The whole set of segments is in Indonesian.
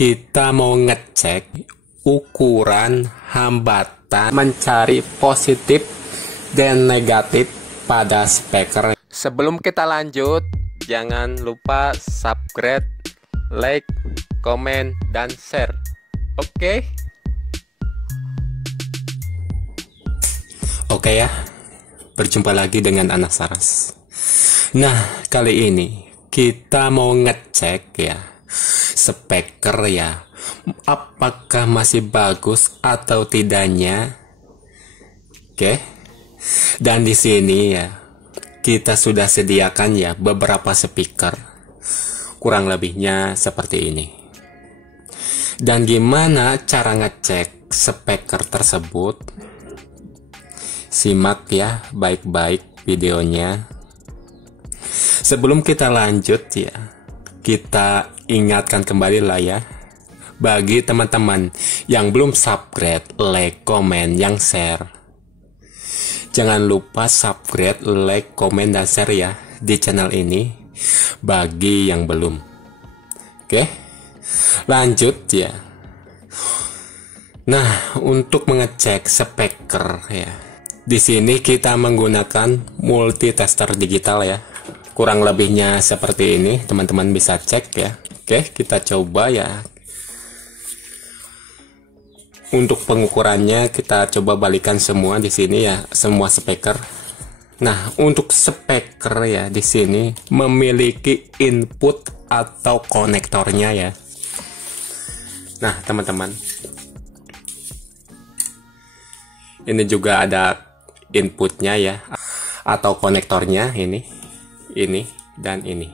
kita mau ngecek ukuran hambatan mencari positif dan negatif pada speaker. Sebelum kita lanjut, jangan lupa subscribe, like, komen, dan share. Oke? Oke ya, berjumpa lagi dengan Anas Saras. Nah, kali ini kita mau ngecek ya speaker ya, apakah masih bagus atau tidaknya. Oke. Dan di sini ya kita sudah sediakan ya beberapa speaker, kurang lebihnya seperti ini. Dan gimana cara ngecek speaker tersebut? Simak ya baik-baik videonya. Sebelum kita lanjut ya, kita ingatkan kembali lah ya, bagi teman-teman yang belum subscribe, like, komen, yang share, jangan lupa subscribe, like, komen, dan share ya di channel ini bagi yang belum. Oke, lanjut ya. Nah, untuk mengecek speaker ya, di sini kita menggunakan multitester digital ya. Kurang lebihnya seperti ini, teman-teman bisa cek ya. Oke, kita coba ya. Untuk pengukurannya kita coba balikan semua di sini ya, semua speaker. Nah, untuk speaker ya di sini memiliki input atau konektornya ya. Nah, teman-teman, ini juga ada inputnya ya, atau konektornya ini dan ini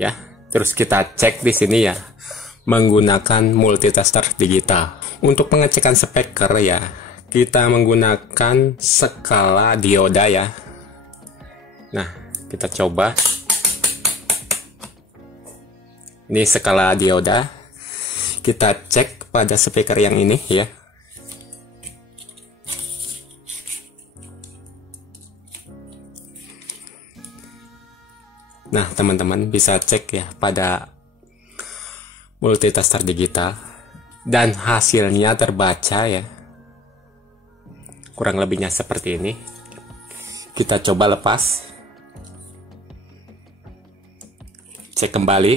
ya. Terus kita cek di sini ya menggunakan multitester digital. Untuk pengecekan speaker ya, kita menggunakan skala dioda ya. Nah, kita coba. Ini skala dioda. Kita cek pada speaker yang ini ya. Nah, teman-teman bisa cek ya pada multitester digital, dan hasilnya terbaca ya. Kurang lebihnya seperti ini. Kita coba lepas. Cek kembali.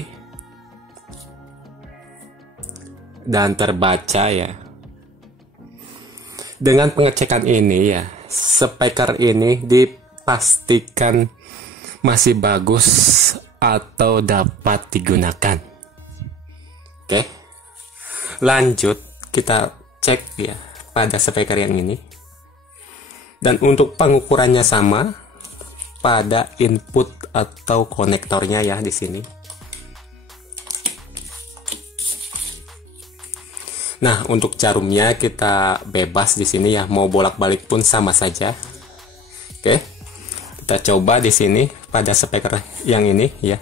Dan terbaca ya. Dengan pengecekan ini ya, speaker ini dipastikan masih bagus atau dapat digunakan. Oke, lanjut kita cek ya pada speaker yang ini. Dan untuk pengukurannya sama pada input atau konektornya ya di sini. Nah, untuk jarumnya kita bebas di sini ya, mau bolak-balik pun sama saja. Oke, kita coba di sini pada speaker yang ini ya.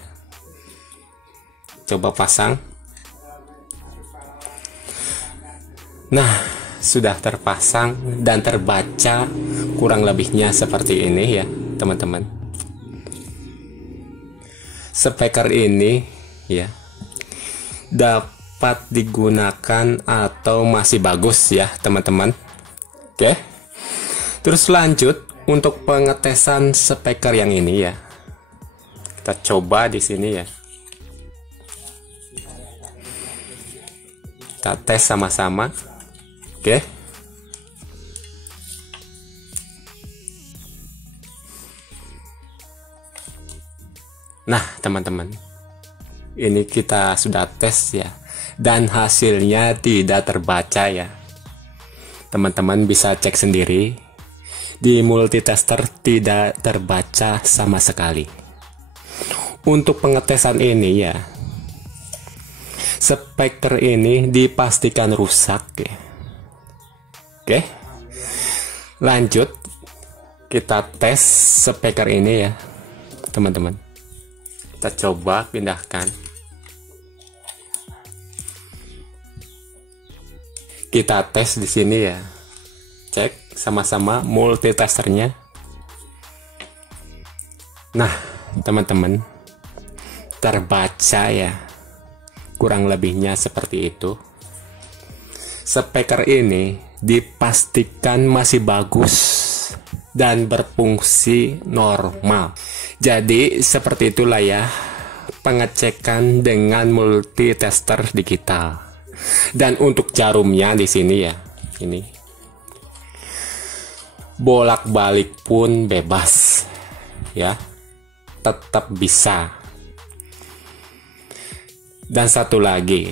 Coba pasang. Nah, sudah terpasang dan terbaca kurang lebihnya seperti ini ya, teman-teman. Speaker ini ya dapat digunakan atau masih bagus ya, teman-teman. Oke. Terus lanjut untuk pengetesan speaker yang ini ya. Kita coba di sini ya. Kita tes sama-sama. Oke. Nah, teman-teman, ini kita sudah tes ya, dan hasilnya tidak terbaca ya. Teman-teman bisa cek sendiri. Di multitester tidak terbaca sama sekali. Untuk pengetesan ini ya, speaker ini dipastikan rusak ya. Oke, lanjut kita tes speaker ini ya, teman-teman. Kita coba pindahkan. Kita tes di sini ya. Cek sama-sama multitesternya. Nah, teman-teman, terbaca ya. kurang lebihnya seperti itu. Speaker ini dipastikan masih bagus dan berfungsi normal. Jadi seperti itulah ya pengecekan dengan multitester digital. Dan untuk jarumnya di sini ya, ini bolak-balik pun bebas ya, tetap bisa. Dan satu lagi,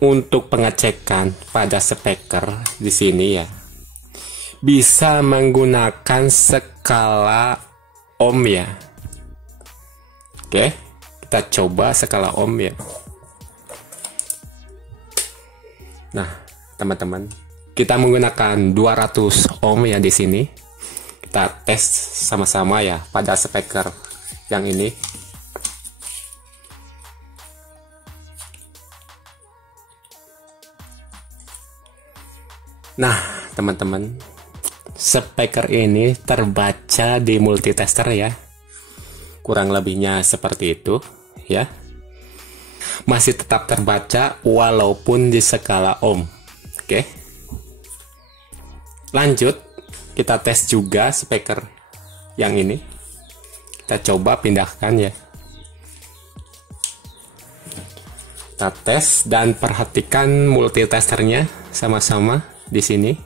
untuk pengecekan pada speaker di sini ya, bisa menggunakan skala ohm ya. Oke, kita coba skala ohm ya. Nah, teman-teman, kita menggunakan 200 ohm ya di sini. Kita tes sama-sama ya pada speaker yang ini. Nah, teman-teman, speaker ini terbaca di multitester ya. Kurang lebihnya seperti itu ya. Masih tetap terbaca walaupun di skala ohm. Oke. Lanjut, kita tes juga speaker yang ini. Kita coba pindahkan ya. Kita tes dan perhatikan multitesternya sama-sama di sini.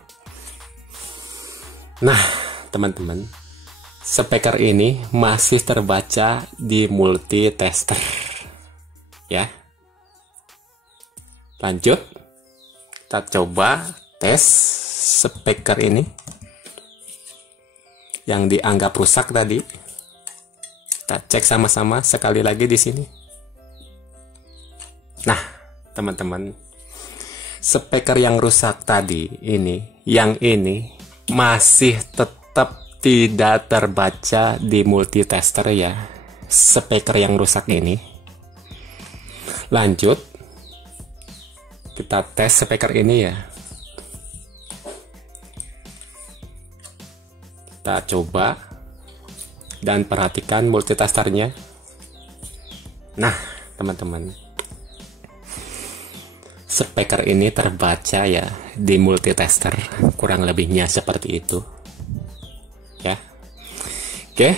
Nah, teman-teman, speaker ini masih terbaca di multitester ya. Lanjut, kita coba tes speaker ini yang dianggap rusak tadi. Kita cek sama-sama sekali lagi di sini. Nah, teman-teman, speaker yang rusak tadi ini, yang ini masih tetap tidak terbaca di multitester ya, speaker yang rusak ini. Lanjut, kita tes speaker ini ya. Kita coba dan perhatikan multitesternya. Nah, teman-teman, speaker ini terbaca ya di multitester, kurang lebihnya seperti itu ya. Oke,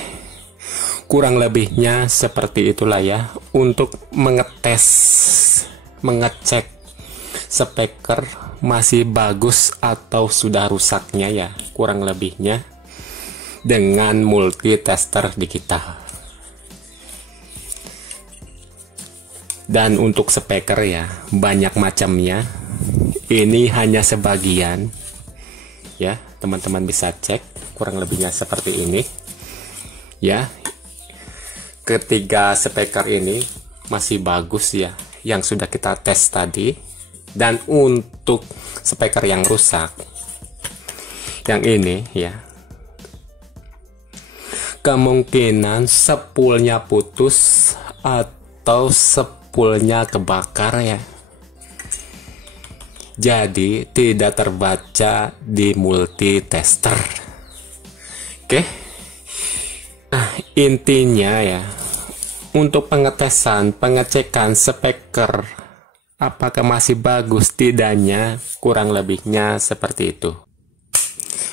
kurang lebihnya seperti itulah ya untuk mengecek speaker masih bagus atau sudah rusaknya ya, kurang lebihnya dengan multitester digital. Dan untuk speaker ya banyak macamnya, ini hanya sebagian ya, teman-teman bisa cek kurang lebihnya seperti ini ya. Ketiga speaker ini masih bagus ya yang sudah kita tes tadi. Dan untuk speaker yang rusak yang ini ya, kemungkinan spoolnya putus atau spoolnya kebakar ya, jadi tidak terbaca di multitester. Oke, nah intinya ya, untuk pengecekan speaker apakah masih bagus tidaknya, kurang lebihnya seperti itu.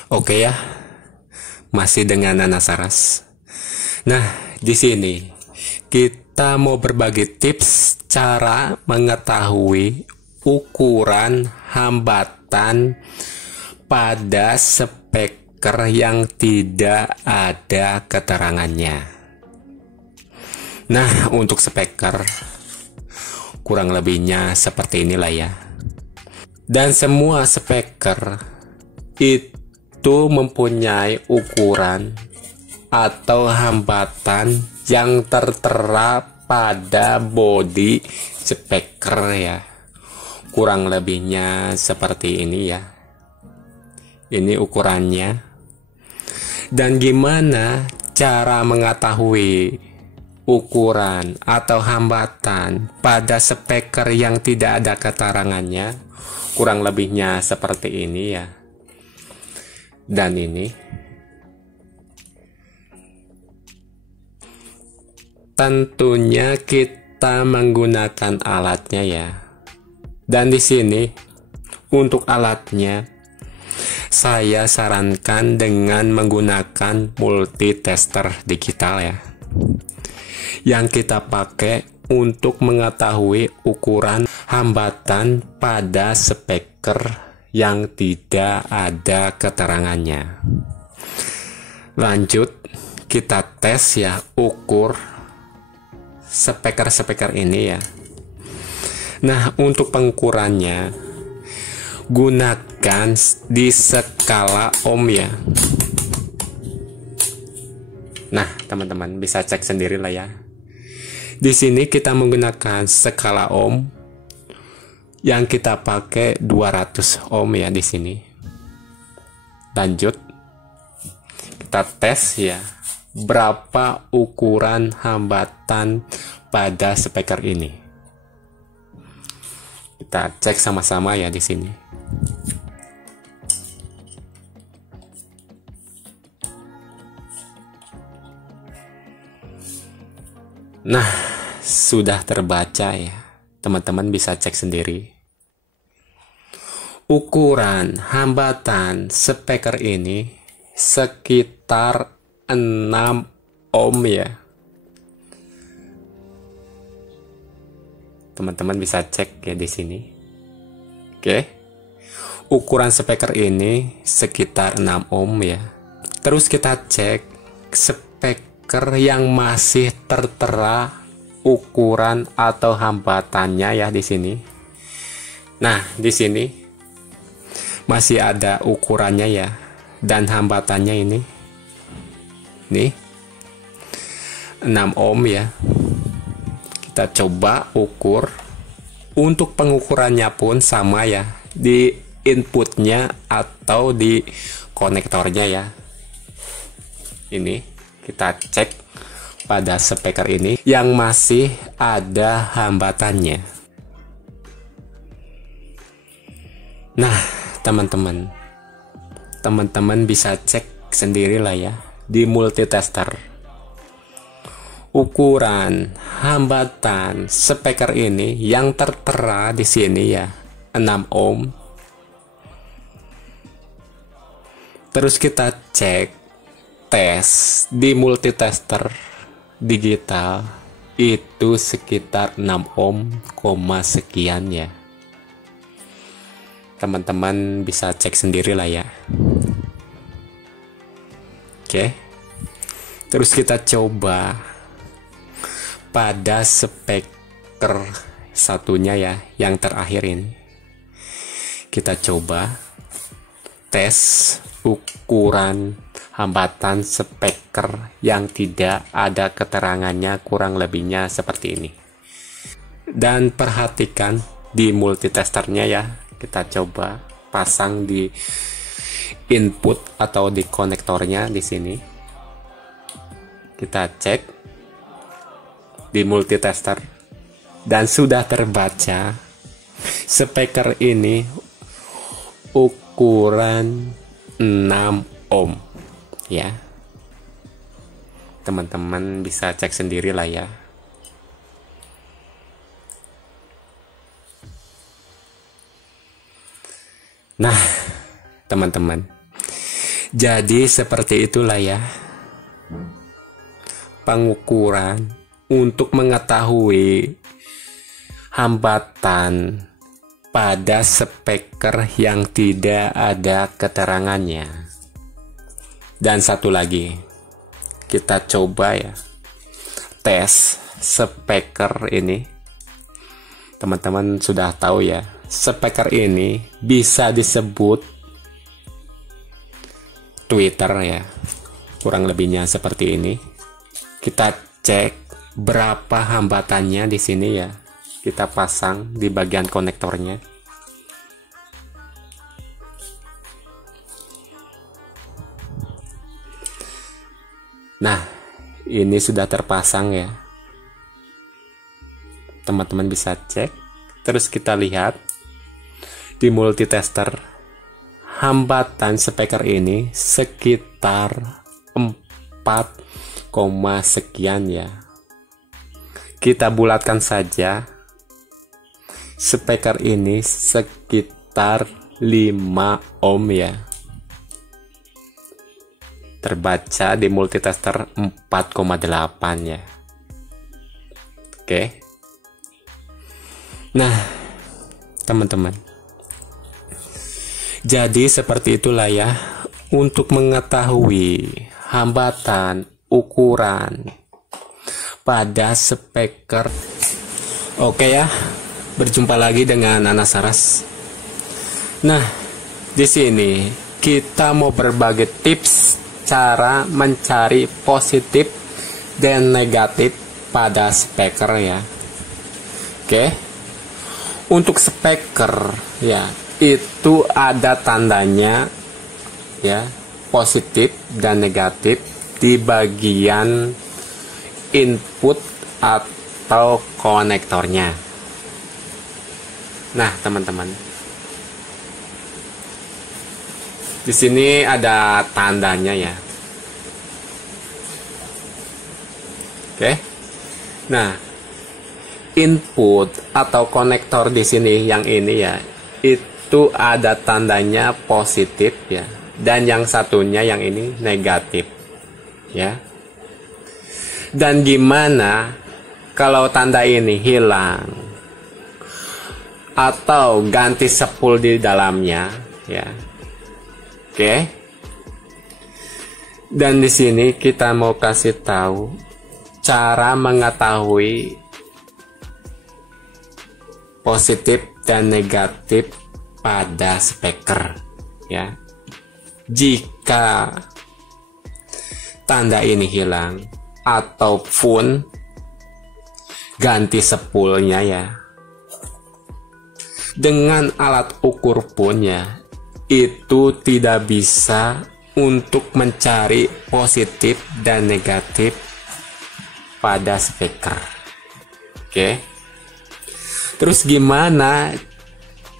Oke ya, masih dengan Nana Saras. Nah, di sini kita mau berbagi tips cara mengetahui ukuran hambatan pada speaker yang tidak ada keterangannya. Nah, untuk speaker kurang lebihnya seperti inilah ya. Dan semua speaker itu mempunyai ukuran atau hambatan yang tertera pada bodi speaker ya. Kurang lebihnya seperti ini ya. Ini ukurannya. Dan gimana cara mengetahui ukuran atau hambatan pada speaker yang tidak ada keterangannya? Kurang lebihnya seperti ini ya. Dan ini tentunya kita kita menggunakan alatnya ya. Dan di sini untuk alatnya saya sarankan dengan menggunakan multitester digital ya, yang kita pakai untuk mengetahui ukuran hambatan pada speaker yang tidak ada keterangannya. Lanjut, kita tes ya, ukur speaker ini ya. Nah, untuk pengukurannya gunakan di skala ohm ya. Nah, teman-teman bisa cek sendiri lah ya. Di sini kita menggunakan skala ohm yang kita pakai 200 ohm ya di sini. Lanjut, kita tes ya, berapa ukuran hambatan pada speaker ini. Kita cek sama-sama ya di sini. Nah, sudah terbaca ya. Teman-teman bisa cek sendiri. Ukuran hambatan speaker ini sekitar 6 ohm ya. Teman-teman bisa cek ya di sini. Oke. Ukuran speaker ini sekitar 6 ohm ya. Terus kita cek speaker yang masih tertera ukuran atau hambatannya ya di sini. Nah, di sini masih ada ukurannya ya, dan hambatannya ini. Nih. 6 ohm ya. Kita coba ukur. Untuk pengukurannya pun sama ya, di inputnya atau di konektornya ya. Ini kita cek pada speaker ini yang masih ada hambatannya. Nah, teman-teman bisa cek sendiri lah ya di multitester. Ukuran hambatan speaker ini yang tertera di sini ya, 6 ohm. Terus kita cek tes di multitester digital itu sekitar 6 ohm, sekian ya. Teman-teman bisa cek sendiri lah ya. Oke. Terus kita coba pada speaker satunya ya, yang terakhir ini. Kita coba tes ukuran hambatan speaker yang tidak ada keterangannya, kurang lebihnya seperti ini. Dan perhatikan di multitesternya ya, kita coba pasang di input atau di konektornya di sini. Kita cek di multitester dan sudah terbaca speaker ini ukuran 6 ohm ya. Teman-teman bisa cek sendiri lah ya. Nah, teman-teman, jadi seperti itulah ya pengukuran untuk mengetahui hambatan pada speaker yang tidak ada keterangannya. Dan satu lagi, kita coba ya tes speaker ini. Teman-teman sudah tahu ya, speaker ini bisa disebut tweeter ya, kurang lebihnya seperti ini. Kita cek berapa hambatannya di sini ya, kita pasang di bagian konektornya. Nah, ini sudah terpasang ya. Teman-teman bisa cek. Terus kita lihat di multitester, hambatan speaker ini sekitar 4, sekian ya. kita bulatkan saja. Speaker ini sekitar 5 ohm ya. Terbaca di multitester 4,8 ya. Oke. Nah, teman-teman. Jadi seperti itulah ya, untuk mengetahui hambatan ukuran pada speaker. Oke ya. Berjumpa lagi dengan Anas Saras. Nah, di sini kita mau berbagi tips cara mencari positif dan negatif pada speaker ya. Oke. Untuk speaker ya, itu ada tandanya ya, positif dan negatif di bagian input atau konektornya. Nah, teman-teman, di sini ada tandanya ya. Oke. Nah, input atau konektor di sini yang ini ya, itu ada tandanya positif ya, dan yang satunya yang ini negatif ya. Dan gimana kalau tanda ini hilang atau ganti sepul di dalamnya ya. Oke. Dan di sini kita mau kasih tahu cara mengetahui positif dan negatif pada speaker ya. Jika tanda ini hilang ataupun ganti sepulnya ya, dengan alat ukur pun ya, itu tidak bisa untuk mencari positif dan negatif pada speaker. Oke. Terus gimana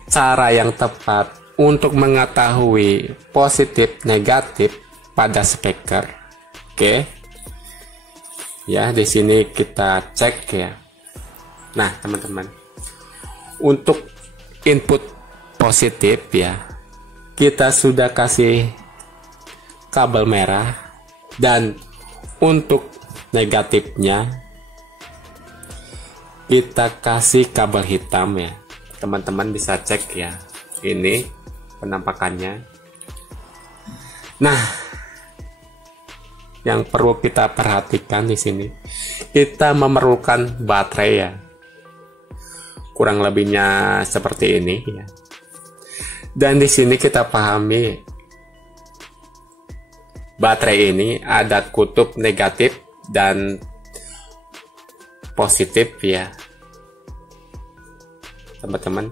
cara yang tepat untuk mengetahui positif negatif pada speaker? Oke. Ya, di sini kita cek ya. Nah, teman-teman, untuk input positif ya, kita sudah kasih kabel merah, dan untuk negatifnya kita kasih kabel hitam ya. Teman-teman bisa cek ya, ini penampakannya. Nah, yang perlu kita perhatikan di sini, kita memerlukan baterai ya. Kurang lebihnya seperti ini ya. Dan di sini kita pahami baterai ini ada kutub negatif dan positif ya. Teman-teman,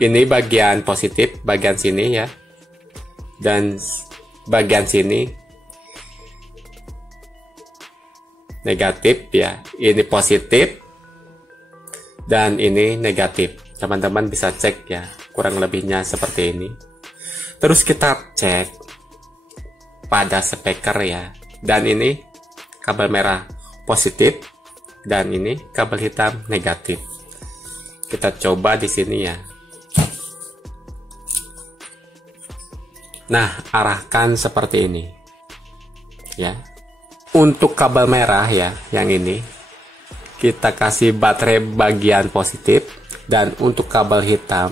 ini bagian positif, bagian sini ya. Dan bagian sini negatif ya. Ini positif dan ini negatif. Teman-teman bisa cek ya, kurang lebihnya seperti ini. Terus kita cek pada speaker ya, dan ini kabel merah positif dan ini kabel hitam negatif. Kita coba di sini ya. Nah, arahkan seperti ini ya. Untuk kabel merah ya, yang ini kita kasih baterai bagian positif, dan untuk kabel hitam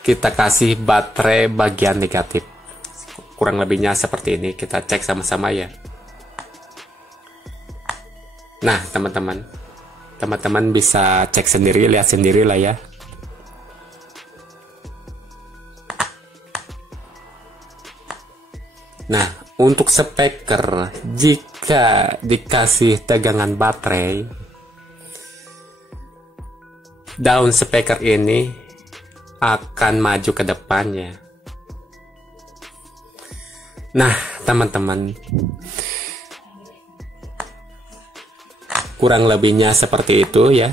kita kasih baterai bagian negatif. Kurang lebihnya seperti ini, kita cek sama-sama ya. Nah, teman-teman bisa cek sendiri, lihat sendiri lah ya. Nah, untuk speaker, jika dikasih tegangan baterai, daun speaker ini akan maju ke depannya. Nah, teman-teman, kurang lebihnya seperti itu ya.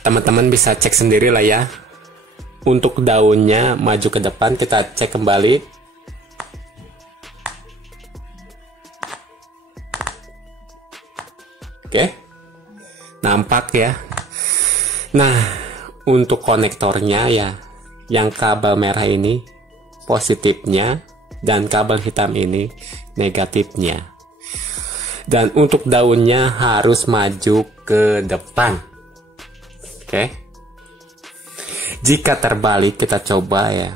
Teman-teman bisa cek sendiri lah ya. Untuk daunnya maju ke depan, kita cek kembali. Oke. Nampak ya. Nah, untuk konektornya ya, yang kabel merah ini positifnya dan kabel hitam ini negatifnya. Dan untuk daunnya harus maju ke depan. Oke. Jika terbalik kita coba ya.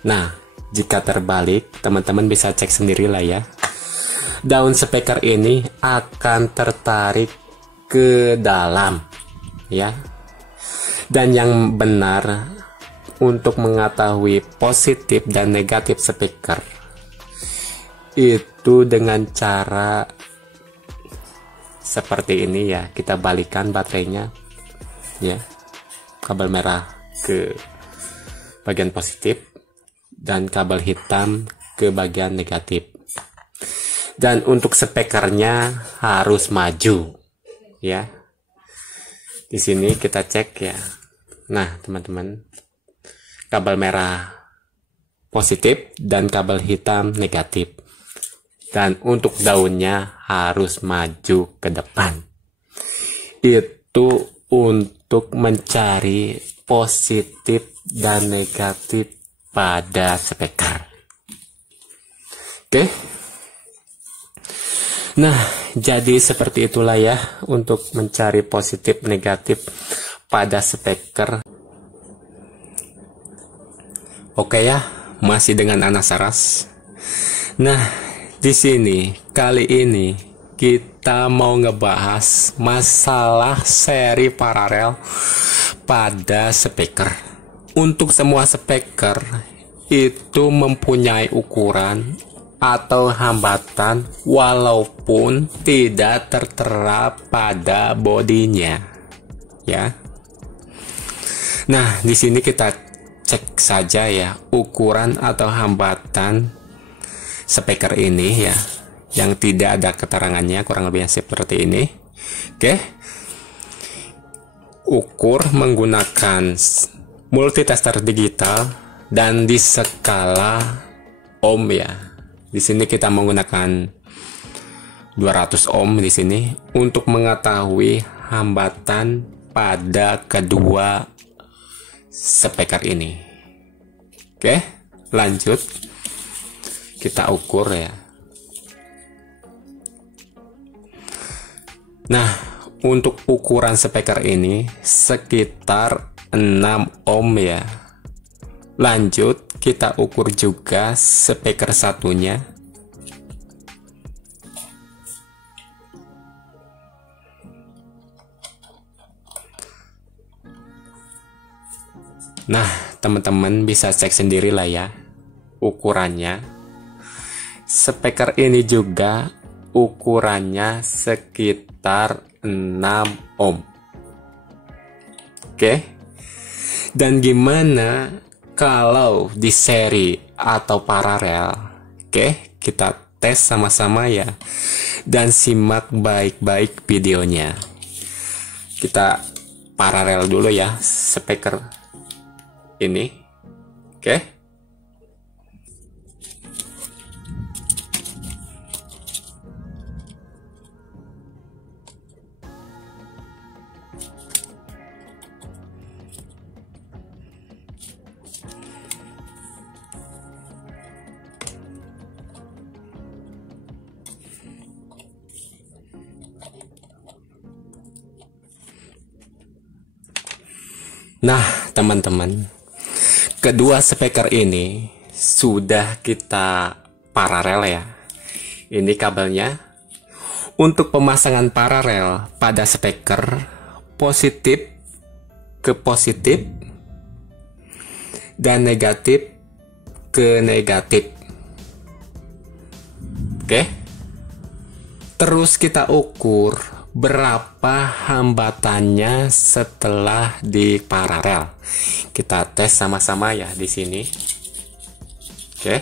Nah, jika terbalik, teman-teman bisa cek sendiri lah ya. Daun speaker ini akan tertarik ke dalam, ya. Dan yang benar untuk mengetahui positif dan negatif speaker itu dengan cara seperti ini ya. Kita balikan baterainya, ya. Kabel merah ke bagian positif dan kabel hitam ke bagian negatif. Dan untuk speakernya harus maju ya. Di sini kita cek ya. Nah, teman-teman, kabel merah positif dan kabel hitam negatif. Dan untuk daunnya harus maju ke depan. Itu untuk mencari positif dan negatif pada speaker. Oke. Nah, jadi seperti itulah ya untuk mencari positif negatif pada speaker. Oke ya, masih dengan Anas Saras. Nah, di sini kali ini kita mau ngebahas masalah seri paralel pada speaker. Untuk semua speaker itu mempunyai ukuran atau hambatan walaupun tidak tertera pada bodinya, ya. Nah, di sini kita cek saja ya ukuran atau hambatan speaker ini ya, yang tidak ada keterangannya, kurang lebih seperti ini. Oke. Ukur menggunakan multitester digital dan di skala ohm ya. Di sini kita menggunakan 200 ohm di sini untuk mengetahui hambatan pada kedua speaker ini. Oke, lanjut. Kita ukur ya. Nah, untuk ukuran speaker ini sekitar 6 ohm ya. Lanjut, kita ukur juga speaker satunya. Nah, teman-teman bisa cek sendiri lah ya ukurannya. Speaker ini juga ukurannya sekitar 6 ohm. Oke. Dan gimana kalau di seri atau paralel? Oke, kita tes sama-sama ya. Dan simak baik-baik videonya. Kita paralel dulu ya speaker ini. Oke. Nah, teman-teman, kedua speaker ini sudah kita paralel ya. Ini kabelnya. Untuk pemasangan paralel pada speaker positif ke positif dan negatif ke negatif. Oke. Terus kita ukur berapa hambatannya setelah di paralel. Kita tes sama-sama ya di sini. Oke.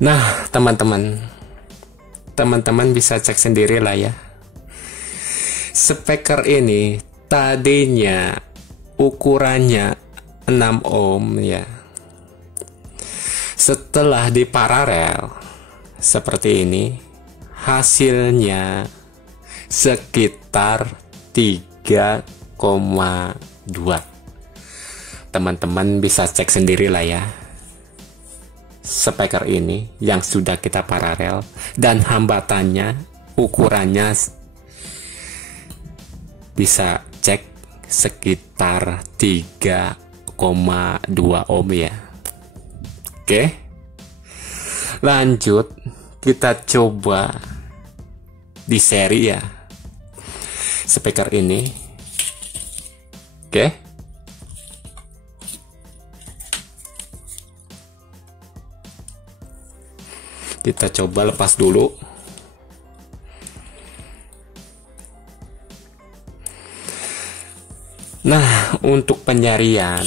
Nah, teman-teman bisa cek sendiri lah ya. Speaker ini tadinya ukurannya 6 ohm ya. Setelah diparalel seperti ini, hasilnya sekitar 3,2. Teman-teman bisa cek sendiri lah ya. Speaker ini yang sudah kita paralel dan hambatannya, ukurannya bisa cek sekitar 3,2 ohm ya. Oke, lanjut kita coba di seri ya speaker ini. Oke, kita coba lepas dulu. Nah, untuk penyarian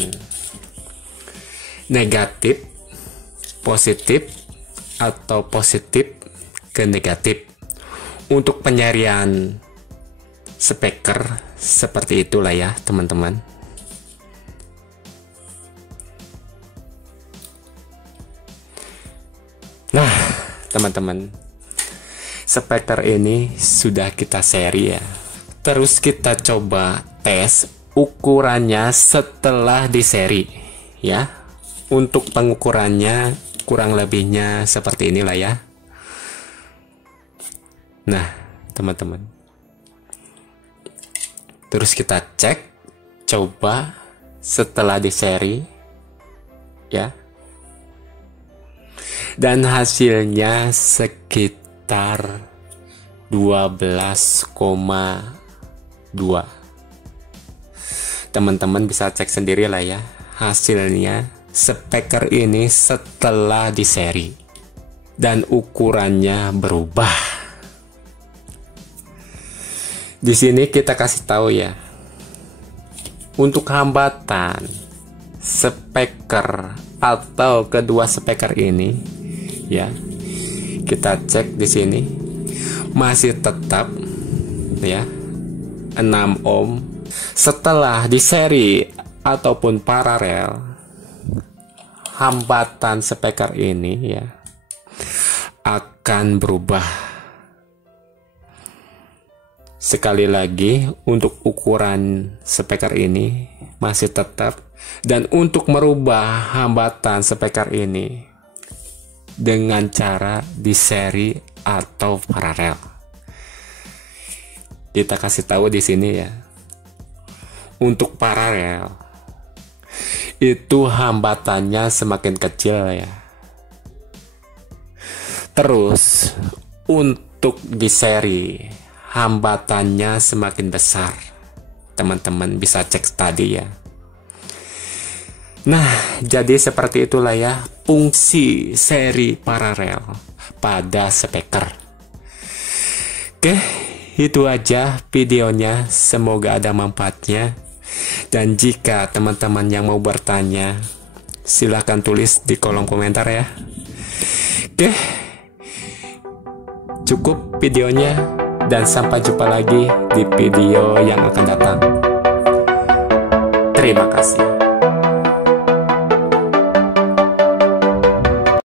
negatif, positif, atau positif ke negatif, untuk penyarian speaker seperti itulah ya teman-teman. Nah teman-teman, speaker ini sudah kita seri ya. Terus kita coba tes ukurannya setelah di seri ya. Untuk pengukurannya kurang lebihnya seperti inilah ya. Nah teman-teman, terus kita cek coba setelah di seri ya, dan hasilnya sekitar 12,2. Teman-teman bisa cek sendiri lah ya hasilnya speaker ini setelah di seri dan ukurannya berubah. Di sini kita kasih tahu ya, untuk hambatan speaker atau kedua speaker ini ya, kita cek di sini masih tetap ya 6 ohm. Setelah di seri ataupun paralel, hambatan speaker ini ya akan berubah. Sekali lagi, untuk ukuran speaker ini masih tetap, dan untuk merubah hambatan speaker ini dengan cara di seri atau paralel. Kita kasih tahu di sini ya. Untuk paralel itu hambatannya semakin kecil ya. Terus untuk di seri hambatannya semakin besar. Teman-teman bisa cek tadi ya. Nah, jadi seperti itulah ya fungsi seri paralel pada speaker. Oke, itu aja videonya. Semoga ada manfaatnya. Dan jika teman-teman yang mau bertanya, silahkan tulis di kolom komentar ya. Oke, cukup videonya, dan sampai jumpa lagi di video yang akan datang. Terima kasih.